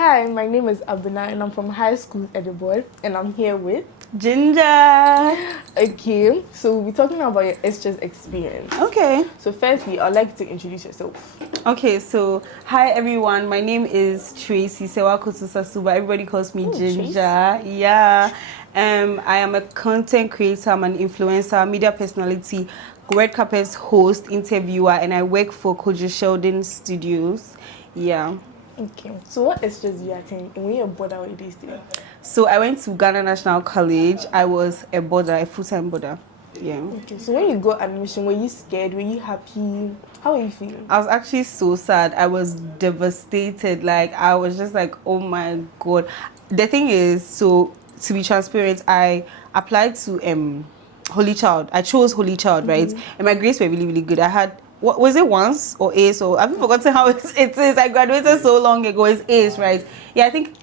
Hi, my name is Abuna and I'm from high school Edinburgh and I'm here with Ginger. Okay, so we'll be talking about your SHS experience. Okay. So firstly, I'd like you to introduce yourself. Okay, so hi everyone. My name is Tracy Sewakotusasuba. Everybody calls me Ginger. Tracy. Yeah. I am a content creator, I'm an influencer, media personality, red carpet host, interviewer, and I work for Kwadwo Sheldon Studios. Yeah. Okay, so what SHS do you attend and when you're bored, what do you do? So I went to Ghana National College. I was a full-time boarder. Yeah. Okay, so when you got admission, were you scared? Were you happy? How were you feeling? I was actually so sad. I was devastated. Like, I was just like, oh my God. The thing is, so to be transparent, I applied to Holy Child. I chose Holy Child, right? And my grades were really, really good. I had, what was it, once or Ace? Or I've forgotten how it is. I graduated so long ago. It's Ace, right? Yeah, I think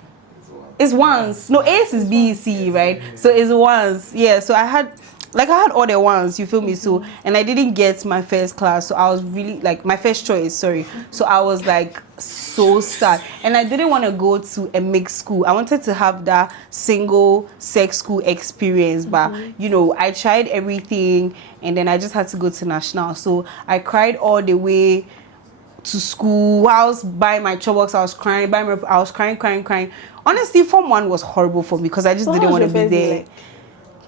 it's once. No, Ace is BEC, right? So it's once. Yeah, so I had all the ones, you feel me? So, and I didn't get my first class, so I was really, like, my first choice, sorry. So I was like so sad. And I didn't want to go to a mixed school. I wanted to have that single sex school experience, but you know, I tried everything and then I just had to go to national. So I cried all the way to school. I was buying my chopbox, I was crying, I was crying. Honestly, Form 1 was horrible for me because I just didn't want to be there. Like?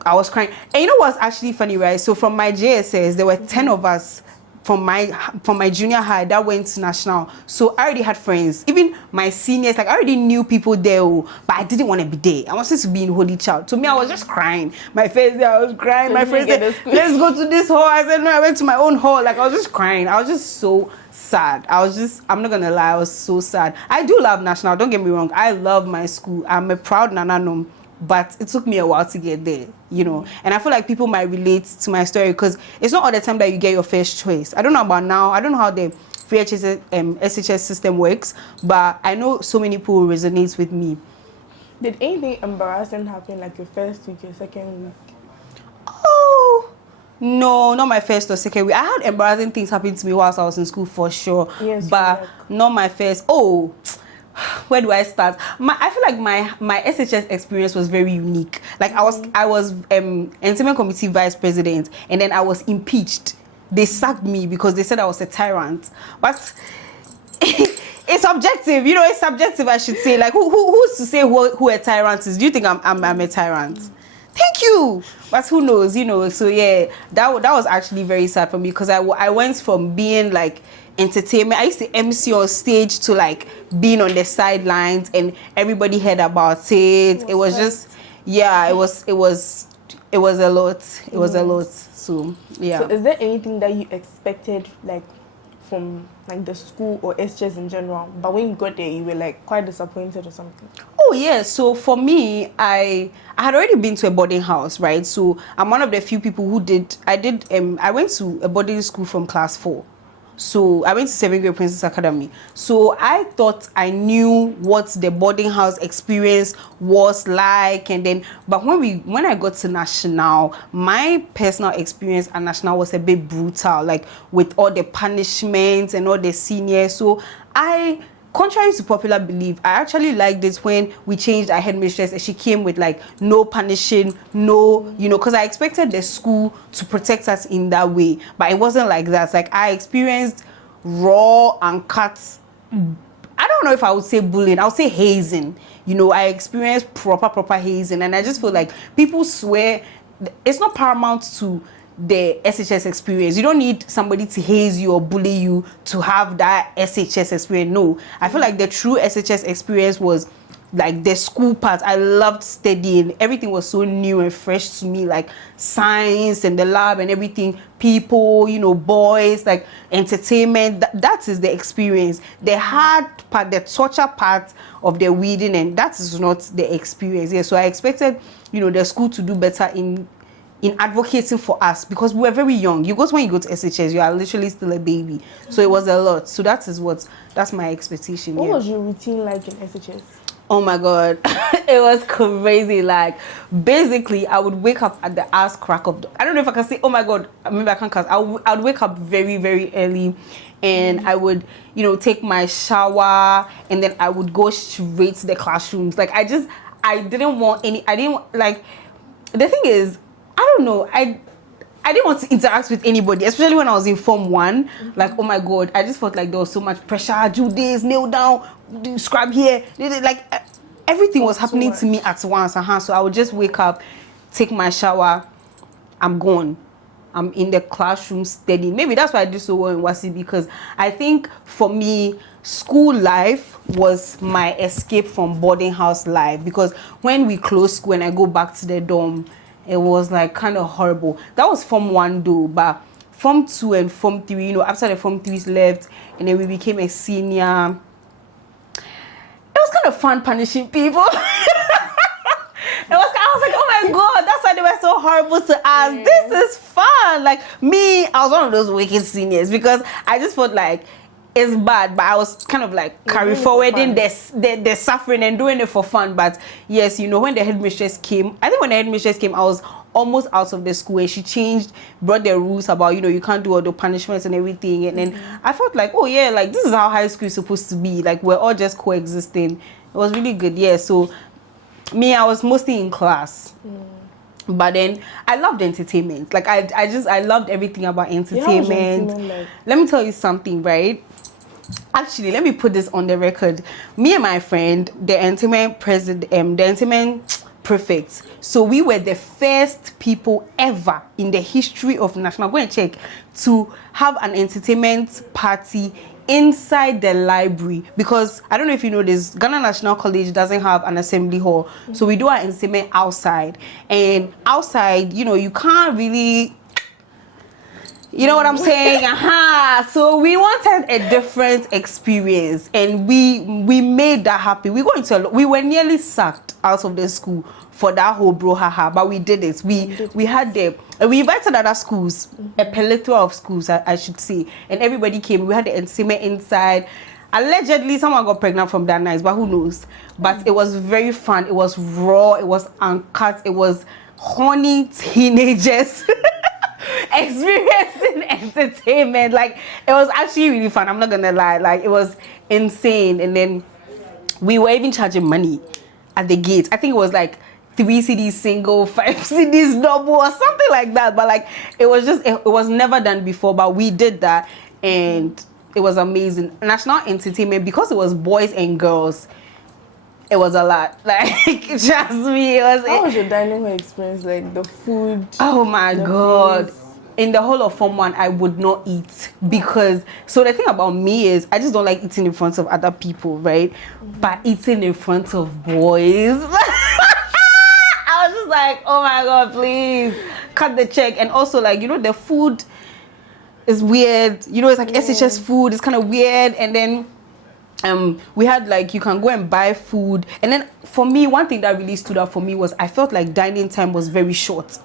I was crying. And you know what's actually funny, right? So from my JSS, there were 10 of us from my junior high that went to national. So I already had friends. Even my seniors, like I already knew people there, but I didn't want to be there. I wanted to be in Holy Child. To me, I was just crying. My first day, I was crying. My friends said, let's go to this hall. I said, no, I went to my own hall. Like, I was just crying. I was just so sad. I'm not gonna lie, I was so sad. I do love national, don't get me wrong. I love my school. I'm a proud Nananom. But it took me a while to get there, you know. And I feel like people might relate to my story because it's not all the time that you get your first choice. I don't know about now. I don't know how the free SHS system works, but I know so many people resonate with me. Did anything embarrassing happen, like your first week, your second week? Oh, no, not my first or second week. I had embarrassing things happen to me whilst I was in school for sure. Yes, but not my first. Oh, where do I start? I feel like my SHS experience was very unique. Like I was entertainment committee vice president, and then I was impeached. They sacked me because they said I was a tyrant. But it's subjective, you know. It's subjective, I should say. Like who's to say who a tyrant is? Do you think I'm a tyrant? Thank you. But who knows, you know? So yeah, that was actually very sad for me because I went from being like entertainment. I used to MC on stage to like being on the sidelines and everybody heard about it. It was just, yeah, it was a lot. It was a lot. So yeah. So is there anything that you expected like from like the school or SHS in general, but when you got there you were like quite disappointed or something? Oh yeah, so for me, I had already been to a boarding house, right? So I'm one of the few people who I went to a boarding school from class 4. So I went to 7th grade Princess Academy. So I thought I knew what the boarding house experience was like, and then but when I got to national, my personal experience at national was a bit brutal, like with all the punishments and all the seniors. So contrary to popular belief, I actually liked it when we changed our headmistress and she came with like no punishing, no, you know, because I expected the school to protect us in that way, but it wasn't like that. Like I experienced raw and cut, I don't know if I would say bullying, I would say hazing. You know, I experienced proper hazing, and I just feel like people swear it's not paramount to the SHS experience. You don't need somebody to haze you or bully you to have that SHS experience. No, I feel like the true SHS experience was like the school part. I loved studying. Everything was so new and fresh to me, like science and the lab and everything, people, you know, boys, like entertainment. That is the experience. The hard part, the torture part of the weeding, and that is not the experience. Yeah, so I expected, you know, the school to do better in advocating for us because we were very young. When you go to SHS, you are literally still a baby. So it was a lot. So that's my expectation. What was your routine like in SHS? Oh my god, it was crazy. Like, basically, I would wake up at the ass crack of. I don't know if I can say. Oh my god, maybe I can't cast. I would wake up very very early, and I would, take my shower, and then I would go straight to the classrooms. Like, I didn't want any. I didn't like. The thing is, I don't know. I didn't want to interact with anybody, especially when I was in Form 1. Like, oh my God, I just felt like there was so much pressure. Do this, kneel down, scribe here. Like, everything was happening to me at once. So I would just wake up, take my shower, I'm gone. I'm in the classroom studying. Maybe that's why I do so well in WASI, because I think for me, school life was my escape from boarding house life. Because when we close school and I go back to the dorm, it was like kind of horrible. That was Form 1 though, but Form 2 and Form 3, after the Form 3s left and then we became a senior, it was kind of fun punishing people. I was like, oh my God, that's why they were so horrible to us. Yeah. This is fun. Like, me, I was one of those wicked seniors because I just felt like it's bad, but I was kind of like carry forwarding the suffering and doing it for fun. But yes, when the headmistress came, I think when the headmistress came, I was almost out of the school and she brought the rules about, you can't do all the punishments and everything. And then I felt like, oh yeah, like this is how high school is supposed to be. Like, we're all just coexisting. It was really good. Yeah, so me, I was mostly in class. But then I loved entertainment. Like, I loved everything about entertainment. Like? Let me tell you something, right? Actually, let me put this on the record. Me and my friend, the entertainment prefect. So we were the first people ever in the history of national. Go and check, to have an entertainment party inside the library, because I don't know if you know this, Ghana National College doesn't have an assembly hall. So we do our entertainment outside. And outside, you can't really, you know what I'm saying? So we wanted a different experience, and we made that happen. We were nearly sacked out of the school for that whole brouhaha, but we did it. We invited other schools, a plethora of schools, I should say, and everybody came. We had the entertainment inside. Allegedly, someone got pregnant from that night, but who knows? But it was very fun. It was raw. It was uncut. It was horny teenagers experiencing entertainment. Like, it was actually really fun. I'm not gonna lie. Like, it was insane. And then we were even charging money at the gate. I think it was like 3 CDs single, 5 CDs double, or something like that. But like, it was never done before, but we did that, and it was amazing. National entertainment, because it was boys and girls, it was a lot. Like, trust me, How was your dining hall experience? Like, the food? Oh my God. Place. In the whole of Form 1, I would not eat, because, so the thing about me is, I just don't like eating in front of other people, right? But eating in front of boys, I was just like, oh my God, please cut the check. And also, like, the food is weird. It's like SHS food. It's kind of weird. And then we had, like, you can go and buy food. And then for me, one thing that really stood out for me was I felt like dining time was very short.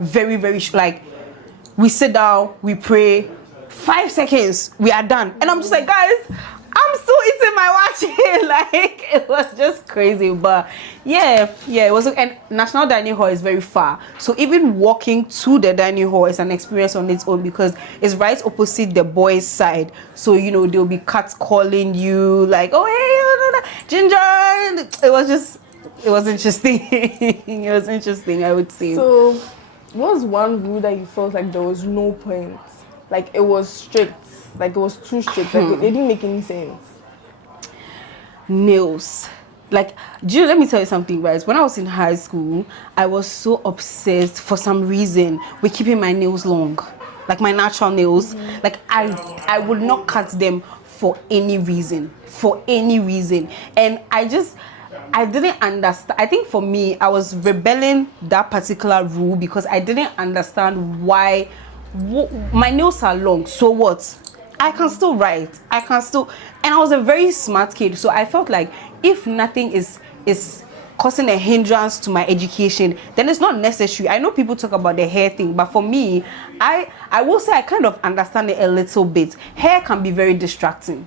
Very, very short. Like, we sit down, we pray, 5 seconds, we are done. And I'm just like, guys, I'm still eating my watching. Like, it was just crazy. But yeah, it was. And National Dining Hall is very far. So even walking to the dining hall is an experience on its own, because it's right opposite the boys' side. So, there'll be cats calling you, like, oh, hey, Ginger. It was interesting. It was interesting, I would say. So, what was one rule that you felt like there was no point? Like, it was strict. Like, it was too strict. Like, it didn't make any sense. Nails. Like, let me tell you something, guys. When I was in high school, I was so obsessed for some reason with keeping my nails long. Like, my natural nails. Like, I would not cut them for any reason. And I didn't understand. I think for me, I was rebelling that particular rule because I didn't understand why my nails are long. So what? I can still write. And I was a very smart kid. So I felt like if nothing is causing a hindrance to my education, then it's not necessary. I know people talk about the hair thing, but for me, I will say I kind of understand it a little bit. Hair can be very distracting.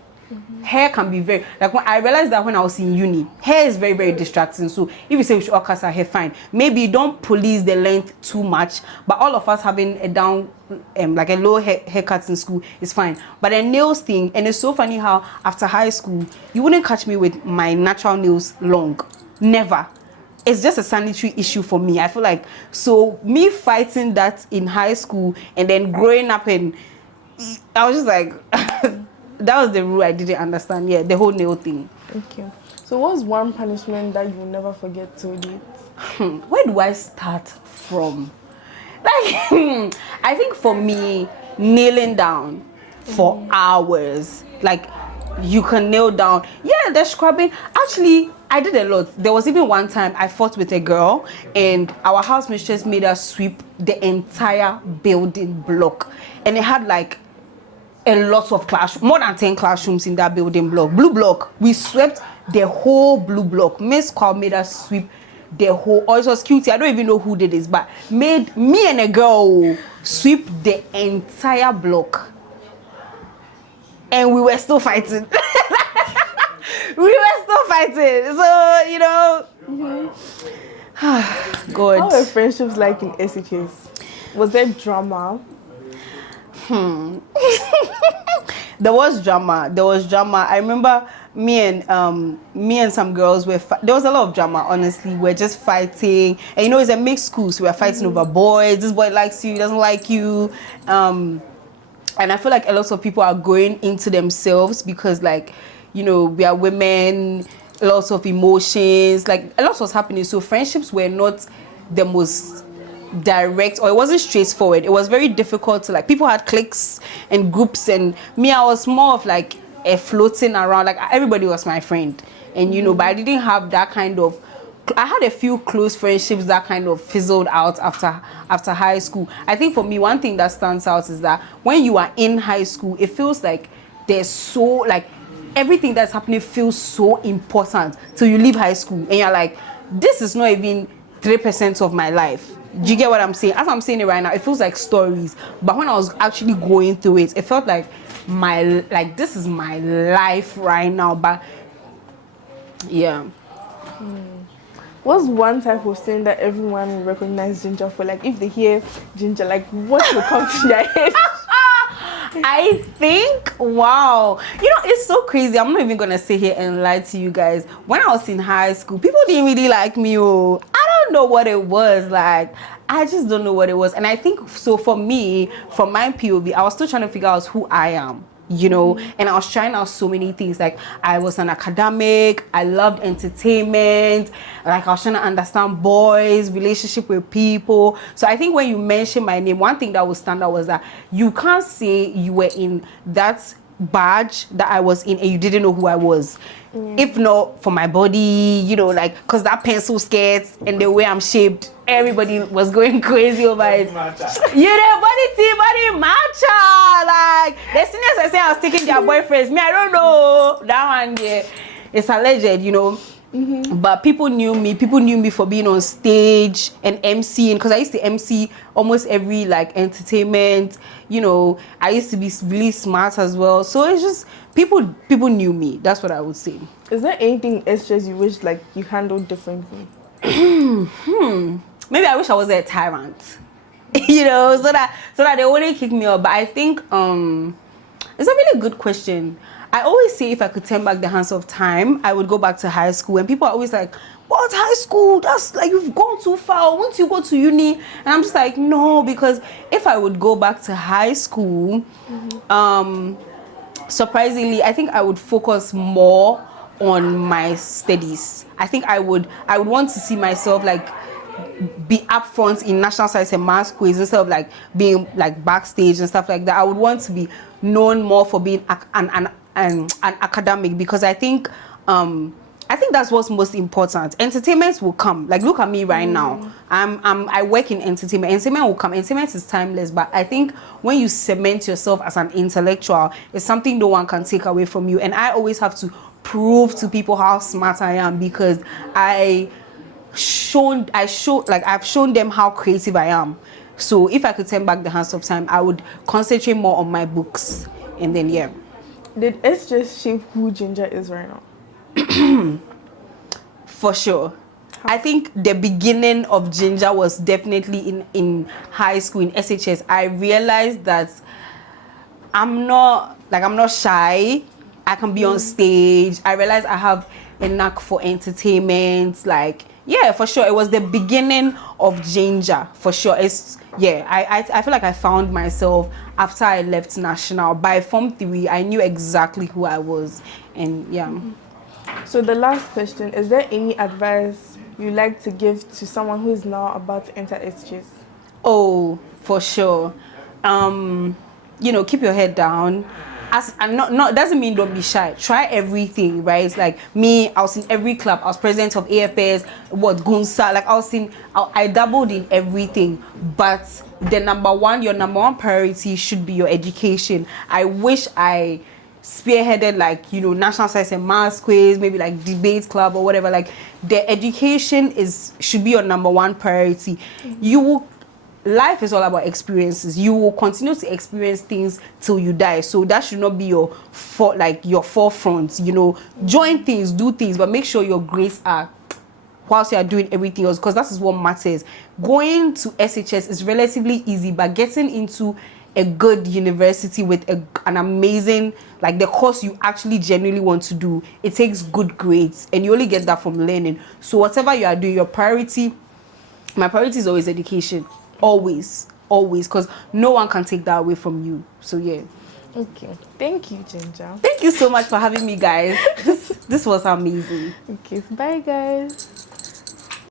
hair can be very, like when I realized that when I was in uni, hair is very, very distracting. So if you say we should all cut our hair, fine. Maybe don't police the length too much, but all of us having a down, like a low haircut in school is fine. But a nails thing, and it's so funny how after high school, you wouldn't catch me with my natural nails long. Never. It's just a sanitary issue for me. I feel like, so me fighting that in high school and then growing up in, I was just like, that was the rule I didn't understand. Yeah, the whole nail thing. Okay. So what's one punishment that you'll never forget to do? Where do I start from? Like, I think for me, kneeling down for hours. Like, you can kneel down. Yeah, the scrubbing. Actually, I did a lot. There was even one time I fought with a girl and our house mistress made us sweep the entire building block. And it had like a lot of more than 10 classrooms in that building block. Blue block. We swept the whole blue block. Miss Carl made us sweep the whole, oh, it was cutie. I don't even know who did this, but made me and a girl sweep the entire block. And we were still fighting. We were still fighting. So, you know. God. How were friendships like in SHS? Was there drama? There was drama. I remember me and some girls were there was a lot of drama, honestly. We're just fighting, and you know, it's a mixed school, so we're fighting over boys. This boy likes you, doesn't like you, and I feel like a lot of people are going into themselves because, like, you know, we are women, lots of emotions, like a lot was happening. So friendships were not the most direct, or it wasn't straightforward. It was very difficult to, like, people had cliques and groups, and me, I was more of like a floating around, like everybody was my friend, and you know, but I didn't have that kind of, I had a few close friendships that kind of fizzled out after high school. I think for me, one thing that stands out is that when you are in high school, it feels like there's so, like, everything that's happening feels so important till you leave high school and you're like, this is not even 3% of my life. Do you get what I'm saying? As I'm saying it right now, it feels like stories, but when I was actually going through it, it felt like this is my life right now. But yeah. What's one type of thing that everyone will recognize Ginger for? Like, if they hear Ginger, like, what will come to their head? I think, wow, you know, it's so crazy. I'm not even gonna sit here and lie to you guys. When I was in high school, people didn't really like me. Oh, I don't know what it was. Like, I just don't know what it was. And I think, so for me, from my POV, I was still trying to figure out who I am, you know, and I was trying out so many things. Like, I was an academic, I loved entertainment, like I was trying to understand boys, relationship with people. So I think when you mention my name, one thing that would stand out was that you can't say you were in that badge that I was in and you didn't know who I was. If not for my body, you know, like, because that pencil skirt and the way I'm shaped, everybody was going crazy over it. You know, body matcha. Like, the seniors I say I was taking their boyfriends. Me, I don't know. That one, yeah, it's alleged, you know. But people knew me for being on stage and MCing, because I used to MC almost every, like, entertainment, you know. I used to be really smart as well, so it's just people knew me. That's what I would say. Is there anything in SHS you wish, like, you handled differently? Maybe I wish I was a tyrant. You know, so that they wouldn't kick me out. But I think it's a really good question. I always say if I could turn back the hands of time, I would go back to high school. And people are always like, what, high school? That's like, you've gone too far. Won't you go to uni? And I'm just like, no, because if I would go back to high school, surprisingly, I think I would focus more on my studies. I think I would want to see myself, like, be upfront in national science and math quiz instead of, like, being, like, backstage and stuff like that. I would want to be known more for being an academic, because I think that's what's most important. Entertainment will come. Like, look at me right now. I work in entertainment. Entertainment will come. Entertainment is timeless. But I think when you cement yourself as an intellectual, it's something no one can take away from you. And I always have to prove to people how smart I am, because I've shown them how creative I am. So if I could turn back the hands of time, I would concentrate more on my books, and then, yeah. Did SHS shape who Ginger is right now? For sure. I think the beginning of Ginger was definitely in high school, in SHS. I realized that I'm not shy. I can be on stage. I realized I have a knack for entertainment. Like, yeah, for sure. It was the beginning of Ginger, for sure. I feel like I found myself after I left National. By Form 3, I knew exactly who I was. And yeah. So the last question, is there any advice you like to give to someone who is now about to enter SHS? Oh, for sure. Keep your head down. And not doesn't mean don't be shy. Try everything, right? It's like me, I was in every club. I was president of AFS, Gunsa, like I dabbled in everything. But your number one priority should be your education. I wish I spearheaded national science and maths quiz, maybe like debate club or whatever. Like the education should be your number one priority. Life is all about experiences. You will continue to experience things till you die. So that should not be your forefront. Join things, do things, but make sure your grades are whilst you are doing everything else, because that is what matters. Going to SHS is relatively easy, but getting into a good university with an amazing, the course you actually genuinely want to do, it takes good grades, and you only get that from learning. So whatever you are doing, my priority is always education. Always, because no one can take that away from you. So yeah. Okay, thank you, Ginger. Thank you so much for having me, guys. This was amazing. Okay, bye guys.